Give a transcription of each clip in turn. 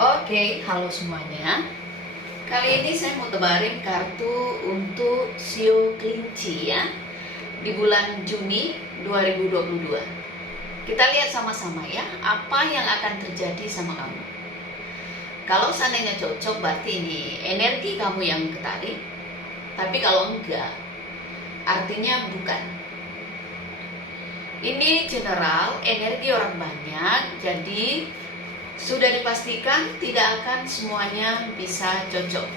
Oke, halo semuanya. Kali ini saya mau tebarin kartu untuk Sio Kelinci ya, di bulan Juni 2022. Kita lihat sama-sama ya, apa yang akan terjadi sama kamu. Kalau seandainya cocok, berarti ini energi kamu yang ketarik. Tapi kalau enggak, artinya bukan. Ini general, energi orang banyak, jadi sudah dipastikan tidak akan semuanya bisa cocok.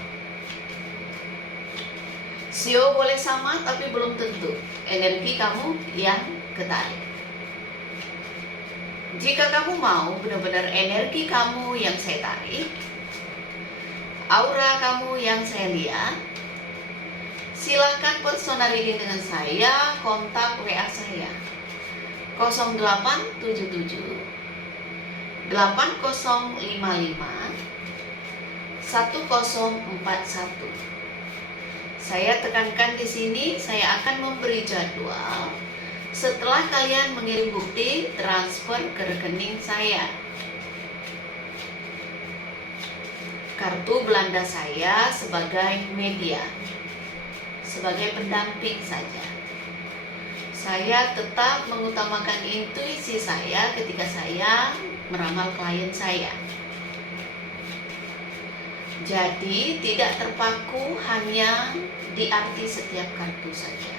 Sio boleh sama tapi belum tentu energi kamu yang ketarik. Jika kamu mau benar-benar energi kamu yang saya tarik, aura kamu yang saya lihat, silakan personal reading dengan saya, kontak WA saya 0877 8055 1041. Saya tekankan di sini, saya akan memberi jadwal setelah kalian mengirim bukti transfer ke rekening saya. Kartu Belanda saya sebagai media, sebagai pendamping saja. Saya tetap mengutamakan intuisi saya ketika saya meramal klien saya. Jadi tidak terpaku hanya di arti setiap kartu saja.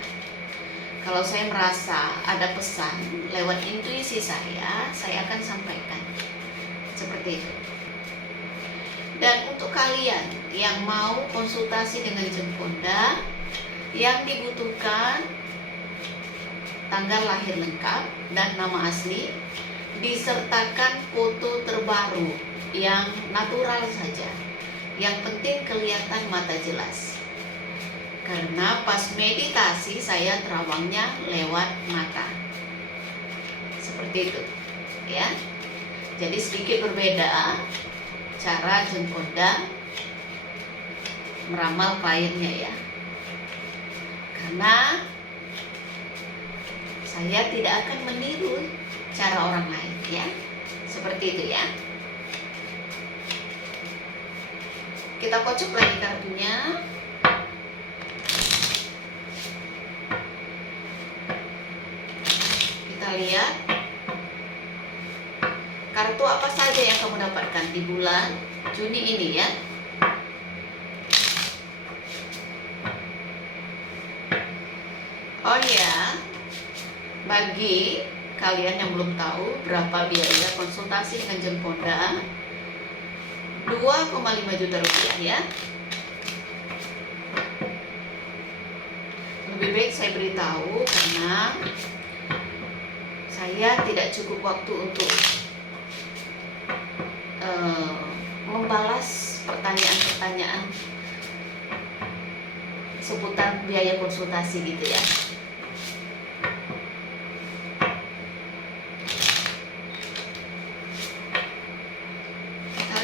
Kalau saya merasa ada pesan lewat intuisi saya akan sampaikan. Seperti itu. Dan untuk kalian yang mau konsultasi dengan Jemponda, yang dibutuhkan tanggal lahir lengkap dan nama asli, disertakan foto terbaru yang natural saja. Yang penting kelihatan mata jelas. Karena pas meditasi saya terawangnya lewat mata. Seperti itu, ya. Jadi sedikit berbeda cara Jemponda meramal kliennya ya. Karena saya tidak akan meniru cara orang lain ya, seperti itu ya. Kita kocok lagi kartunya. Kita lihat kartu apa saja yang kamu dapatkan di bulan Juni ini ya. Oh ya, bagi kalian yang belum tahu berapa biaya konsultasi dengan Jemponda, 2,5 juta rupiah ya. Lebih baik saya beritahu karena saya tidak cukup waktu untuk membalas pertanyaan-pertanyaan seputar biaya konsultasi gitu ya.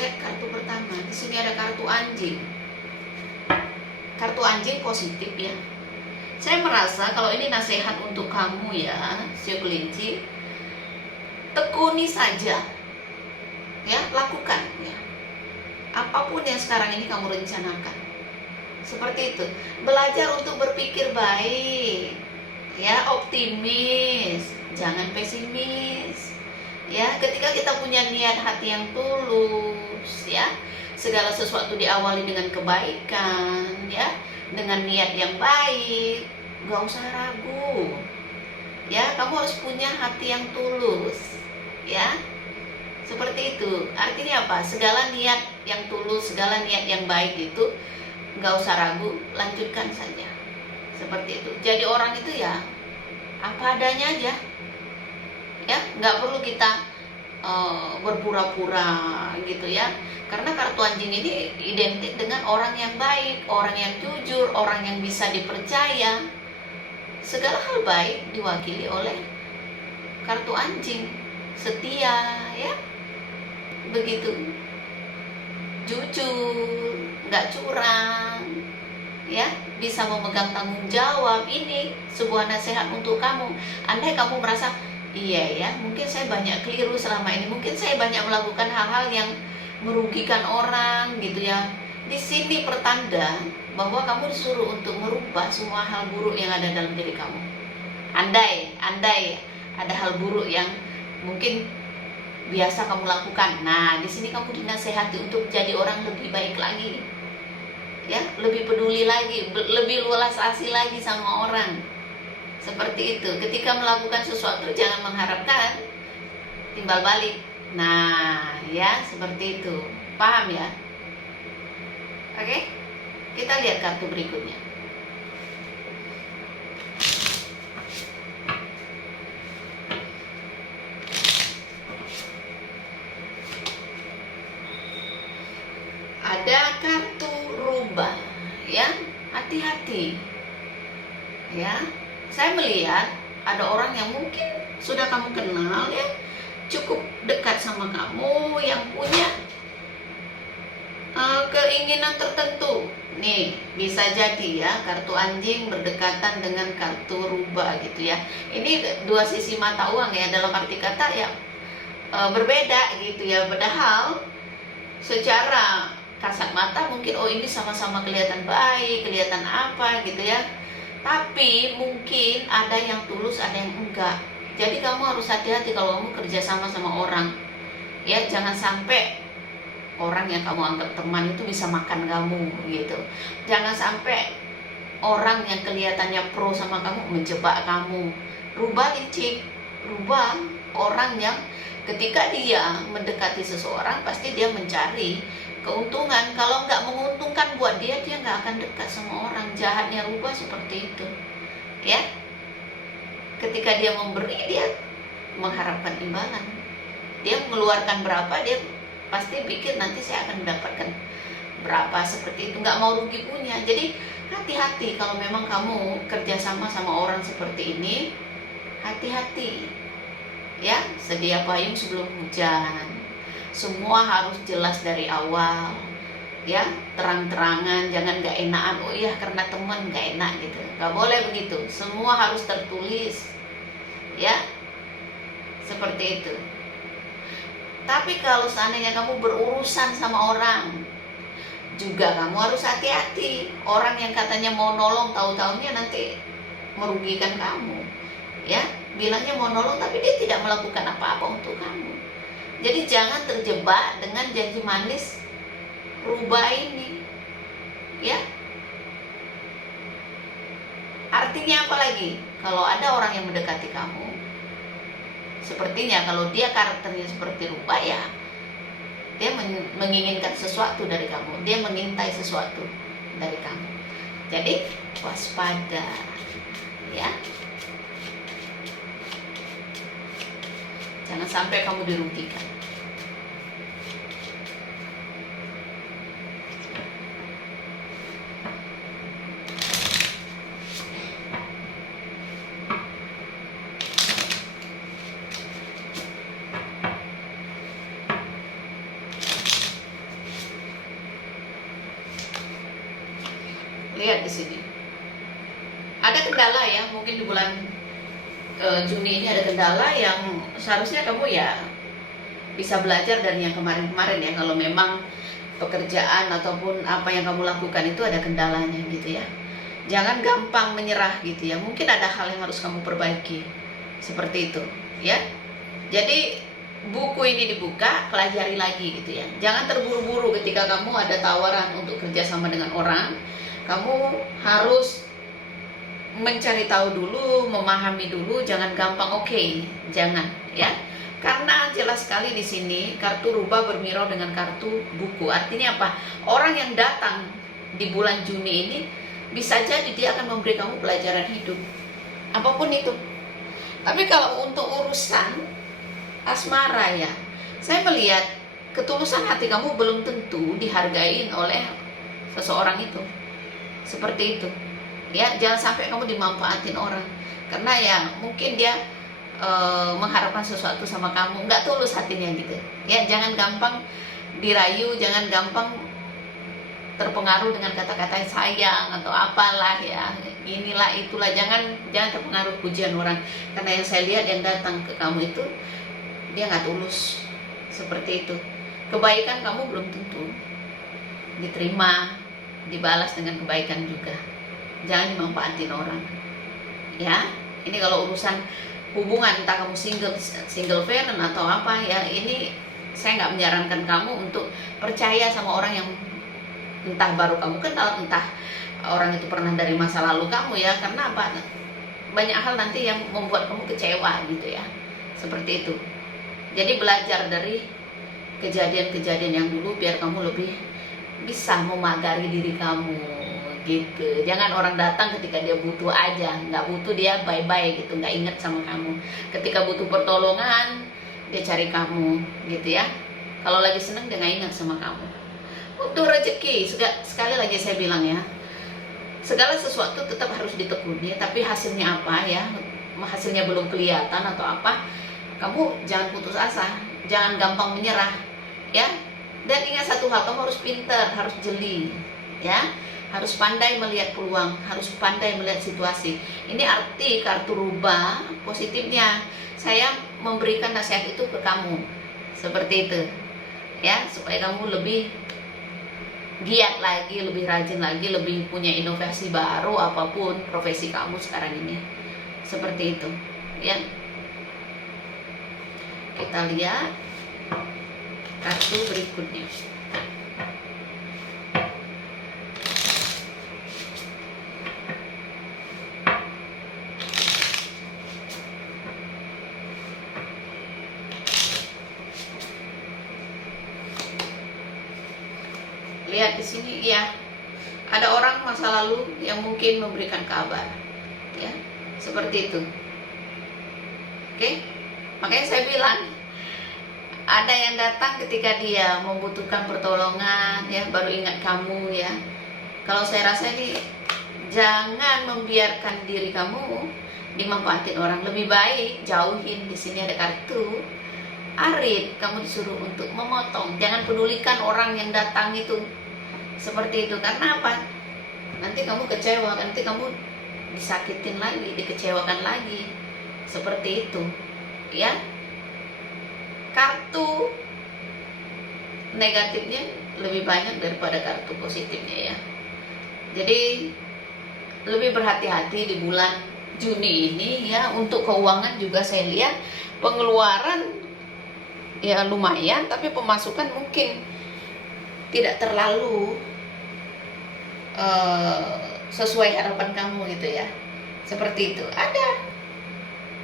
Kartu pertama, di sini ada kartu anjing. Kartu anjing positif ya. Saya merasa kalau ini nasihat untuk kamu ya, Sio Kelinci, tekuni saja, ya, lakukan ya. Apapun yang sekarang ini kamu rencanakan, seperti itu. Belajar untuk berpikir baik, ya, optimis, jangan pesimis. Ya, ketika kita punya niat hati yang tulus, ya, segala sesuatu diawali dengan kebaikan, ya, dengan niat yang baik, gak usah ragu, ya, kamu harus punya hati yang tulus, ya, seperti itu. Artinya apa? Segala niat yang tulus, segala niat yang baik itu gak usah ragu, lanjutkan saja, seperti itu. Jadi orang itu ya apa adanya aja. Ya, nggak perlu kita berpura-pura gitu ya. Karena kartu anjing ini identik dengan orang yang baik, orang yang jujur, orang yang bisa dipercaya. Segala hal baik diwakili oleh kartu anjing. Setia ya, begitu, jujur, nggak curang, ya, bisa memegang tanggung jawab. Ini sebuah nasihat untuk kamu. Andai kamu merasa, iya ya, mungkin saya banyak keliru selama ini, mungkin saya banyak melakukan hal-hal yang merugikan orang gitu ya. Di sini pertanda bahwa kamu disuruh untuk merubah semua hal buruk yang ada dalam diri kamu. Andai ada hal buruk yang mungkin biasa kamu lakukan, nah di sini kamu dinasehati untuk jadi orang lebih baik lagi, ya, lebih peduli lagi, lebih luas asih lagi sama orang. Seperti itu. Ketika melakukan sesuatu jangan mengharapkan timbal balik. Nah, ya seperti itu. Paham ya? Oke, kita lihat kartu berikutnya. Ada kartu rubah, ya, hati-hati. Ya, saya melihat ada orang yang mungkin sudah kamu kenal, ya, cukup dekat sama kamu, yang punya keinginan tertentu. Nih, bisa jadi ya, kartu anjing berdekatan dengan kartu rubah gitu ya. Ini dua sisi mata uang ya, dalam arti kata ya berbeda gitu ya. Padahal secara kasat mata mungkin oh ini sama-sama kelihatan baik, kelihatan apa gitu ya. Tapi mungkin ada yang tulus, ada yang enggak. Jadi kamu harus hati-hati kalau kamu kerja sama orang. Ya, jangan sampai orang yang kamu anggap teman itu bisa makan kamu gitu. Jangan sampai orang yang kelihatannya pro sama kamu menjebak kamu. Rubah licik, rubah orang yang ketika dia mendekati seseorang pasti dia mencari keuntungan. Kalau nggak menguntungkan buat dia nggak akan dekat sama orang. Jahatnya rubah seperti itu, ya. Ketika dia memberi, dia mengharapkan imbalan. Dia mengeluarkan berapa, dia pasti pikir nanti saya akan mendapatkan berapa, seperti itu. Nggak mau rugi punya. Jadi hati-hati kalau memang kamu kerjasama sama orang seperti ini. Hati-hati, ya. Sedia payung sebelum hujan. Semua harus jelas dari awal, ya, terang-terangan. Jangan gak enakan, oh iya karena teman gak enak gitu. Gak boleh begitu. Semua harus tertulis, ya, seperti itu. Tapi kalau seandainya kamu berurusan sama orang, juga kamu harus hati-hati. Orang yang katanya mau nolong, tahu-tahunya nanti merugikan kamu, ya. Bilangnya mau nolong tapi dia tidak melakukan apa-apa untuk kamu. Jadi jangan terjebak dengan janji manis rubah ini, ya. Artinya apa lagi? Kalau ada orang yang mendekati kamu, sepertinya kalau dia karakternya seperti rubah, ya, dia menginginkan sesuatu dari kamu, dia mengintai sesuatu dari kamu. Jadi waspada, ya. Jangan sampai kamu dirugikan. Lihat di sini. Ada kendala ya, mungkin di bulan Juni ini ada kendala yang seharusnya kamu ya bisa belajar dari yang kemarin-kemarin ya. Kalau memang pekerjaan ataupun apa yang kamu lakukan itu ada kendalanya gitu ya. Jangan gampang menyerah gitu ya. Mungkin ada hal yang harus kamu perbaiki. Seperti itu, ya. Jadi buku ini dibuka, pelajari lagi gitu ya. Jangan terburu-buru ketika kamu ada tawaran untuk kerjasama dengan orang. Kamu harus mencari tahu dulu, memahami dulu, jangan gampang oke, jangan ya. Karena jelas sekali di sini kartu rubah bermirau dengan kartu buku. Artinya apa? Orang yang datang di bulan Juni ini bisa jadi dia akan memberi kamu pelajaran hidup, apapun itu. Tapi kalau untuk urusan asmara ya, saya melihat ketulusan hati kamu belum tentu dihargain oleh seseorang itu. Seperti itu. Ya, jangan sampai kamu dimanfaatin orang. Karena ya mungkin dia mengharapkan sesuatu sama kamu, nggak tulus hatinya gitu. Ya, jangan gampang dirayu, jangan gampang terpengaruh dengan kata-kata sayang atau apalah ya. Inilah itulah, jangan terpengaruh pujian orang. Karena yang saya lihat yang datang ke kamu itu dia nggak tulus. Seperti itu. kebaikan kamu belum tentu diterima, dibalas dengan kebaikan juga. Jangan dimanfaatin orang, ya. Ini kalau urusan hubungan, entah kamu single parent atau apa ya, ini saya nggak menyarankan kamu untuk percaya sama orang yang entah baru kamu kenal, entah orang itu pernah dari masa lalu kamu ya. Karena apa? Banyak hal nanti yang membuat kamu kecewa gitu ya, seperti itu. Jadi belajar dari kejadian-kejadian yang dulu biar kamu lebih bisa memagari diri kamu gitu. Jangan orang datang ketika dia butuh aja, nggak butuh dia bye-bye gitu, nggak inget sama kamu. Ketika butuh pertolongan dia cari kamu gitu ya. Kalau lagi seneng dia nggak ingat sama kamu. Untuk rezeki, sekali lagi saya bilang ya, segala sesuatu tetap harus ditekuni, tapi hasilnya apa ya, hasilnya belum kelihatan atau apa, kamu jangan putus asa, jangan gampang menyerah ya. Dan ingat satu hal, kamu harus pintar, harus jeli ya, harus pandai melihat peluang, harus pandai melihat situasi. Ini arti kartu rubah positifnya. Saya memberikan nasihat itu ke kamu seperti itu ya, supaya kamu lebih giat lagi, lebih rajin lagi, lebih punya inovasi baru apapun profesi kamu sekarang ini, seperti itu ya. Kita lihat kartu berikutnya. Lihat di sini ya, ada orang masa lalu yang mungkin memberikan kabar ya, seperti itu. Oke, makanya saya bilang ada yang datang ketika dia membutuhkan pertolongan ya, baru ingat kamu ya. Kalau saya rasa ini jangan membiarkan diri kamu dimanfaatin orang, lebih baik jauhin. Di sini ada kartu arit, kamu disuruh untuk memotong. Jangan pedulikan orang yang datang itu seperti itu. Karena apa? Nanti kamu kecewa, nanti kamu disakitin lagi, dikecewakan lagi, seperti itu ya. Kartu negatifnya lebih banyak daripada kartu positifnya ya. Jadi lebih berhati-hati di bulan Juni ini ya. Untuk keuangan juga saya lihat pengeluaran ya lumayan, tapi pemasukan mungkin tidak terlalu sesuai harapan kamu gitu ya. Seperti itu. Ada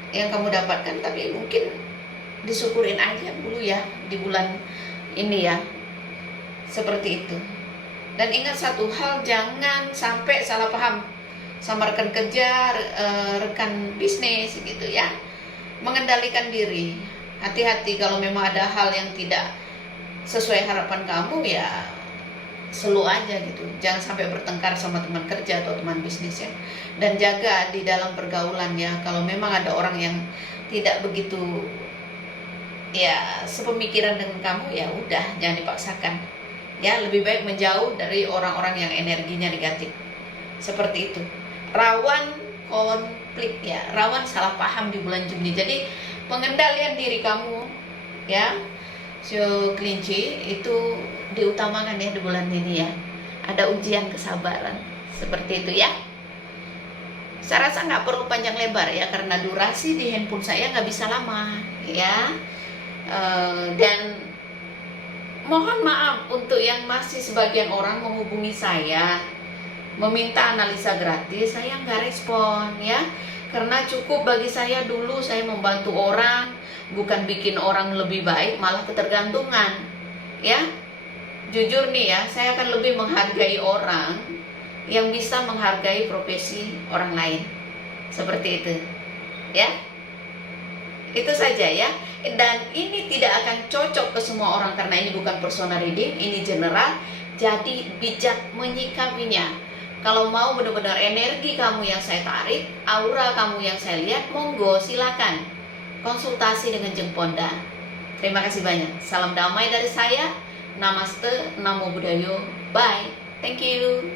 yang kamu dapatkan, tapi mungkin disyukurin aja dulu ya di bulan ini ya, seperti itu. Dan ingat satu hal, jangan sampai salah paham sama rekan kerja, rekan bisnis gitu ya. Mengendalikan diri, hati-hati kalau memang ada hal yang tidak sesuai harapan kamu ya, slow aja gitu. Jangan sampai bertengkar sama teman kerja atau teman bisnis ya. Dan jaga di dalam pergaulan ya, kalau memang ada orang yang tidak begitu ya sepemikiran dengan kamu, ya udah jangan dipaksakan ya. Lebih baik menjauh dari orang-orang yang energinya negatif, seperti itu. Rawan konflik ya, rawan salah paham di bulan Juni. Jadi pengendalian diri kamu ya, Sio Kelinci, itu diutamakan ya di bulan ini ya. Ada ujian kesabaran, seperti itu ya. Saya rasa nggak perlu panjang lebar ya, karena durasi di handphone saya nggak bisa lama ya. Dan mohon maaf untuk yang masih sebagian orang menghubungi saya meminta analisa gratis, saya nggak respon ya. Karena cukup bagi saya dulu saya membantu orang, bukan bikin orang lebih baik, malah ketergantungan ya. Jujur nih ya, saya akan lebih menghargai orang yang bisa menghargai profesi orang lain, seperti itu ya. Itu saja ya. Dan ini tidak akan cocok ke semua orang, karena ini bukan personal reading, ini general. Jadi bijak menyikapinya. Kalau mau benar-benar energi kamu yang saya tarik, aura kamu yang saya lihat, monggo silakan konsultasi dengan Jeng Ponda. Terima kasih banyak. Salam damai dari saya. Namaste, Namo Buddhaya. Bye. Thank you.